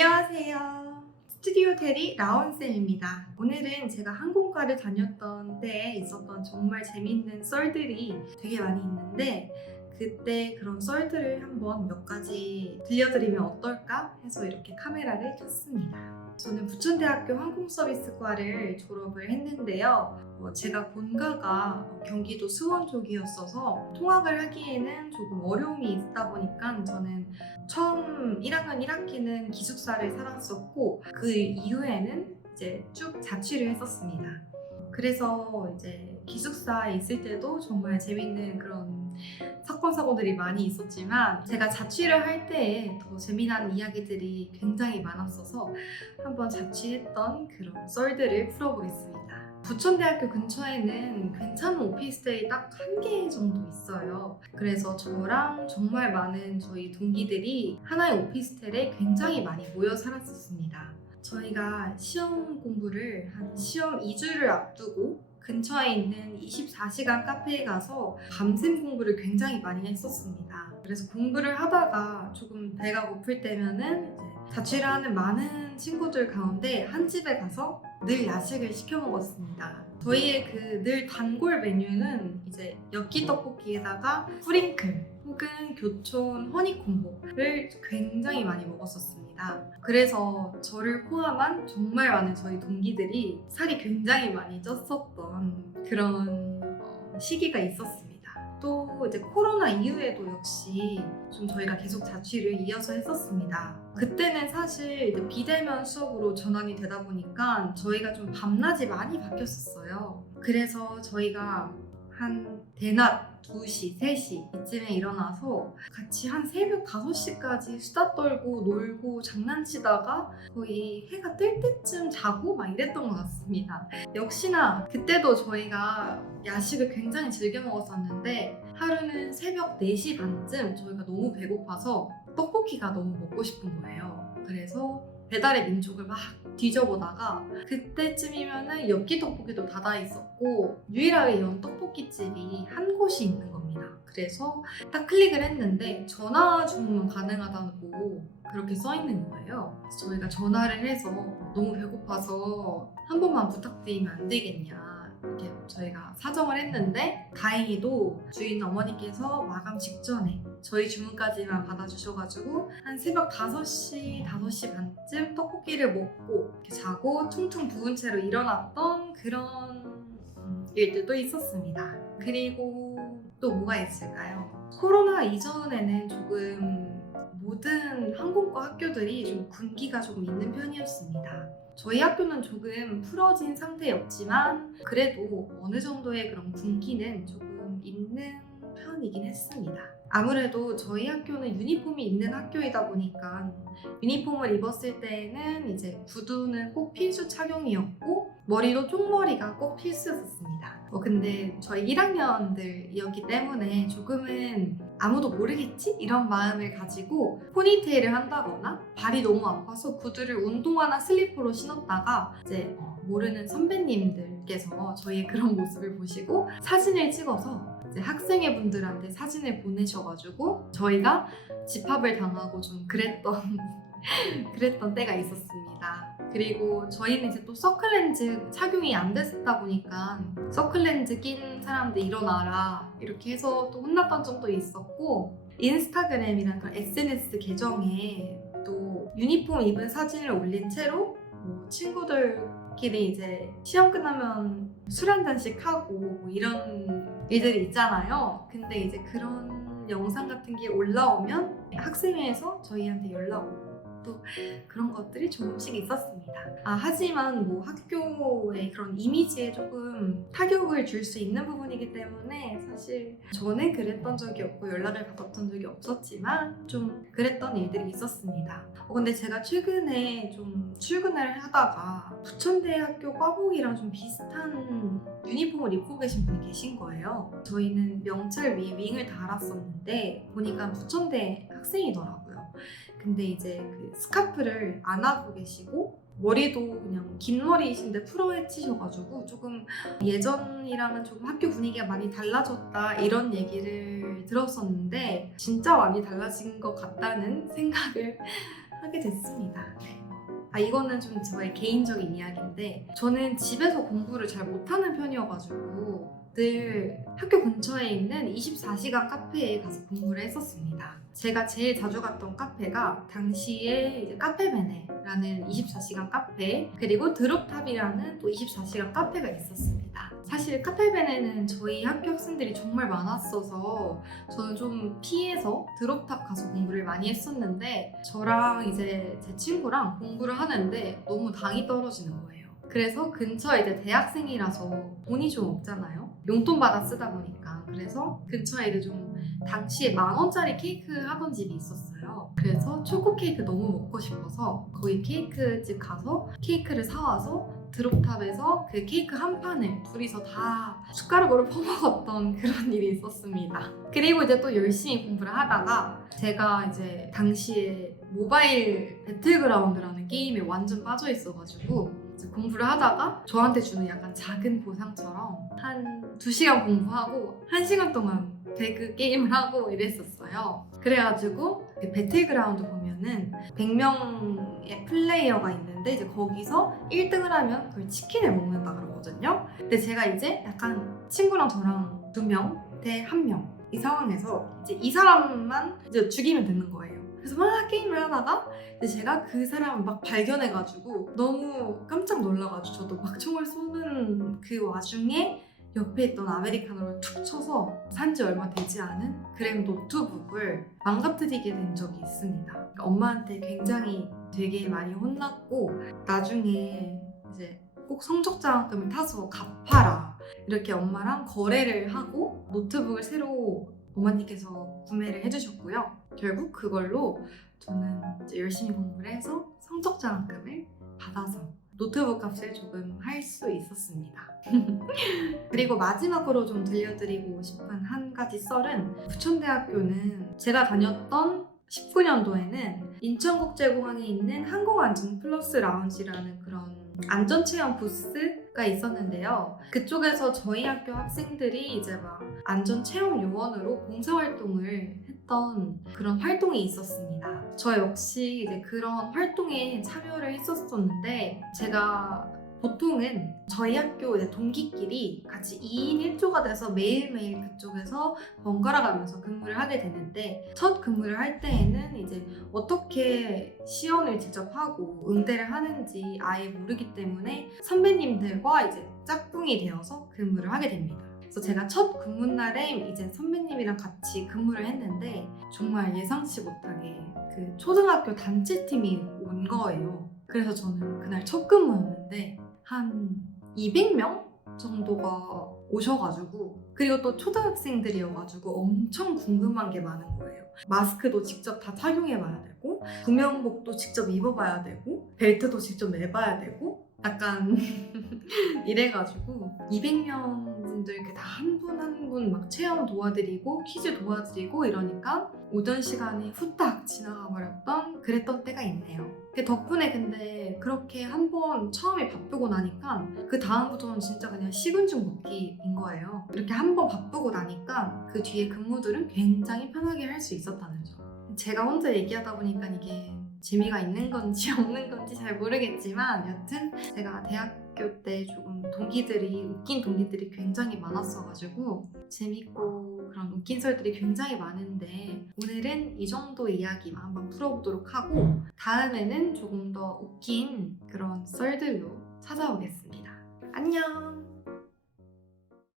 안녕하세요. 스튜디오 테리 라온쌤입니다. 오늘은 제가 항공과를 다녔던 때에 있었던 정말 재밌는 썰들이 되게 많이 있는데 그때 그런 썰들을 한번 몇 가지 들려드리면 어떨까 해서 이렇게 카메라를 켰습니다. 저는 부천대학교 항공서비스과를 졸업을 했는데요. 제가 본가가 경기도 수원 쪽이었어서 통학을 하기에는 조금 어려움이 있다 보니까 저는 처음 1학년 1학기는 기숙사를 살았었고 그 이후에는 이제 쭉 자취를 했었습니다. 그래서 이제 기숙사에 있을 때도 정말 재밌는 그런 사건 사고들이 많이 있었지만 제가 자취를 할 때에 더 재미난 이야기들이 굉장히 많았어서 한번 자취했던 그런 썰들을 풀어보겠습니다. 부천대학교 근처에는 괜찮은 오피스텔이 딱 한 개 정도 있어요. 그래서 저랑 정말 많은 저희 동기들이 하나의 오피스텔에 굉장히 많이 모여 살았었습니다. 저희가 시험 공부를 한 시험 2주를 앞두고 근처에 있는 24시간 카페에 가서 밤샘 공부를 굉장히 많이 했었습니다. 그래서 공부를 하다가 조금 배가 고플 때면은 이제 자취를 하는 많은 친구들 가운데 한 집에 가서 늘 야식을 시켜 먹었습니다. 저희의 그 늘 단골 메뉴는 이제 엽기 떡볶이에다가 프링클 혹은 교촌 허니콤보를 굉장히 많이 먹었었습니다. 그래서 저를 포함한 정말 많은 저희 동기들이 살이 굉장히 많이 쪘었던 그런 시기가 있었습니다. 또 이제 코로나 이후에도 역시 좀 저희가 계속 자취를 이어서 했었습니다. 그때는 사실 이제 비대면 수업으로 전환이 되다 보니까 저희가 좀 밤낮이 많이 바뀌었었어요. 그래서 저희가 한 대낮 2시, 3시 이쯤에 일어나서 같이 한 새벽 5시까지 수다 떨고 놀고 장난치다가 거의 해가 뜰 때쯤 자고 막 이랬던 것 같습니다. 역시나 그때도 저희가 야식을 굉장히 즐겨 먹었었는데 하루는 새벽 4시 반쯤 저희가 너무 배고파서 떡볶이가 너무 먹고 싶은 거예요. 그래서 배달의 민족을 막 뒤져보다가 그때쯤이면은 엽기 떡볶이도 닫아 있었고 유일하게 연 떡볶이집이 한 곳이 있는 겁니다. 그래서 딱 클릭을 했는데 전화 주문만 가능하다고 그렇게 써 있는 거예요. 그래서 저희가 전화를 해서 너무 배고파서 한 번만 부탁드리면 안 되겠냐 이렇게 저희가 사정을 했는데 다행히도 주인 어머니께서 마감 직전에 저희 주문까지만 받아주셔가지고 한 새벽 5시, 5시 반쯤 떡볶이를 먹고 이렇게 자고 퉁퉁 부은 채로 일어났던 그런 일들도 있었습니다. 그리고 또 뭐가 있을까요? 코로나 이전에는 조금 모든 항공과 학교들이 좀 군기가 조금 있는 편이었습니다. 저희 학교는 조금 풀어진 상태였지만 그래도 어느 정도의 그런 군기는 조금 있는 편이긴 했습니다. 아무래도 저희 학교는 유니폼이 있는 학교이다 보니까 유니폼을 입었을 때는 이제 구두는 꼭 필수 착용이었고 머리도 쪽머리가 꼭 필수였습니다. 근데 저희 1학년들이었기 때문에 조금은 아무도 모르겠지? 이런 마음을 가지고 포니테일을 한다거나 발이 너무 아파서 구두를 운동화나 슬리퍼로 신었다가 이제 모르는 선배님들께서 저희의 그런 모습을 보시고 사진을 찍어서 이제 학생회 분들한테 사진을 보내셔가지고 저희가 집합을 당하고 좀 그랬던 때가 있었습니다. 그리고 저희는 이제 또 서클렌즈 착용이 안 됐다 보니까 서클렌즈 낀 사람들 일어나라 이렇게 해서 또 혼났던 적도 있었고 인스타그램이랑 그런 SNS 계정에 또 유니폼 입은 사진을 올린 채로 뭐 친구들끼리 이제 시험 끝나면 술 한 잔씩 하고 뭐 이런 일들이 있잖아요. 근데 이제 그런 영상 같은 게 올라오면 학생회에서 저희한테 연락 오고 또 그런 것들이 조금씩 있었습니다. 하지만 뭐 학교의 그런 이미지에 조금 타격을 줄 수 있는 부분이기 때문에 사실 저는 그랬던 적이 없고 연락을 받았던 적이 없었지만 좀 그랬던 일들이 있었습니다. 근데 제가 최근에 좀 출근을 하다가 부천대학교 과복이랑 좀 비슷한 유니폼을 입고 계신 분이 계신 거예요. 저희는 명찰 위에 윙을 달았었는데 보니까 부천대 학생이더라고요. 근데 이제 그 스카프를 안 하고 계시고 머리도 그냥 긴 머리이신데 풀어 헤치셔가지고 조금 예전이랑은 조금 학교 분위기가 많이 달라졌다 이런 얘기를 들었었는데 진짜 많이 달라진 것 같다는 생각을 하게 됐습니다. 네. 이거는 좀 저의 개인적인 이야기인데 저는 집에서 공부를 잘 못하는 편이어가지고 늘 학교 근처에 있는 24시간 카페에 가서 공부를 했었습니다. 제가 제일 자주 갔던 카페가 당시에 이제 카페베네라는 24시간 카페, 그리고 드롭탑이라는 또 24시간 카페가 있었습니다. 사실 카페베네는 저희 학교 학생들이 정말 많았어서 저는 좀 피해서 드롭탑 가서 공부를 많이 했었는데 저랑 이제 제 친구랑 공부를 하는데 너무 당이 떨어지는 거예요. 그래서 근처에 이제 대학생이라서 돈이 좀 없잖아요. 용돈 받아 쓰다 보니까. 그래서 근처에 이제 좀 당시에 10,000원짜리 케이크 하던 집이 있었어요. 그래서 초코 케이크 너무 먹고 싶어서 거기 케이크 집 가서 케이크를 사와서 드롭탑에서 그 케이크 한 판을 둘이서 다 숟가락으로 퍼먹었던 그런 일이 있었습니다. 그리고 이제 또 열심히 공부를 하다가 제가 이제 당시에 모바일 배틀그라운드라는 게임에 완전 빠져 있어가지고 공부를 하다가 저한테 주는 약간 작은 보상처럼 한 2시간 공부하고 1시간 동안 배그 게임을 하고 이랬었어요. 그래가지고 배틀그라운드 보면은 100명의 플레이어가 있는데 이제 거기서 1등을 하면 그걸 치킨을 먹는다 그러거든요. 근데 제가 이제 약간 친구랑 저랑 2명 대 1명 이 상황에서 이제 이 사람만 이제 죽이면 되는 거예요. 그래서 막 게임을 하다가 제가 그 사람을 막 발견해가지고 너무 깜짝 놀라가지고 저도 막 총을 쏘는 그 와중에 옆에 있던 아메리카노를 툭 쳐서 산지 얼마 되지 않은 그램 노트북을 망가뜨리게 된 적이 있습니다. 그러니까 엄마한테 굉장히 되게 많이 혼났고 나중에 이제 꼭 성적장학금을 타서 갚아라 이렇게 엄마랑 거래를 하고 노트북을 새로 어머니께서 구매를 해주셨고요. 결국 그걸로 저는 이제 열심히 공부를 해서 성적장학금을 받아서 노트북 값을 조금 할 수 있었습니다. 그리고 마지막으로 좀 들려드리고 싶은 한 가지 썰은 부천대학교는 제가 다녔던 19년도에는 인천국제공항에 있는 항공안전 플러스 라운지라는 그런 안전체험 부스가 있었는데요. 그쪽에서 저희 학교 학생들이 이제 막 안전체험 요원으로 봉사활동을 했던 그런 활동이 있었습니다. 저 역시 이제 그런 활동에 참여를 했었었는데 제가 보통은 저희 학교 이제 동기끼리 같이 2인 1조가 돼서 매일매일 그쪽에서 번갈아 가면서 근무를 하게 되는데 첫 근무를 할 때에는 이제 어떻게 시연을 직접 하고 응대를 하는지 아예 모르기 때문에 선배님들과 이제 짝꿍이 되어서 근무를 하게 됩니다. 그래서 제가 첫 근무날에 이제 선배님이랑 같이 근무를 했는데 정말 예상치 못하게 그 초등학교 단체팀이 온 거예요. 그래서 저는 그날 첫 근무였는데 한 200명 정도가 오셔가지고 그리고 또 초등학생들이어가지고 엄청 궁금한 게 많은 거예요. 마스크도 직접 다 착용해봐야 되고 구명복도 직접 입어봐야 되고 벨트도 직접 매봐야 되고 약간 이래가지고 200명 분들 이렇게 다 한 분 한 분 막 체험 도와드리고 퀴즈 도와드리고 이러니까 오전 시간이 후딱 지나가 버렸던 그랬던 때가 있네요. 그 덕분에 근데 그렇게 한 번 처음에 바쁘고 나니까 그 다음부터는 진짜 그냥 식은 죽 먹기인 거예요. 이렇게 한 번 바쁘고 나니까 그 뒤에 근무들은 굉장히 편하게 할 수 있었다는 점. 제가 혼자 얘기하다 보니까 이게 재미가 있는 건지 없는 건지 잘 모르겠지만 여튼 제가 대학교 때 조금 웃긴 동기들이 굉장히 많았어가지고 재밌고 그런 웃긴 썰들이 굉장히 많은데 오늘은 이 정도 이야기만 한번 풀어보도록 하고 다음에는 조금 더 웃긴 그런 썰들로 찾아오겠습니다. 안녕!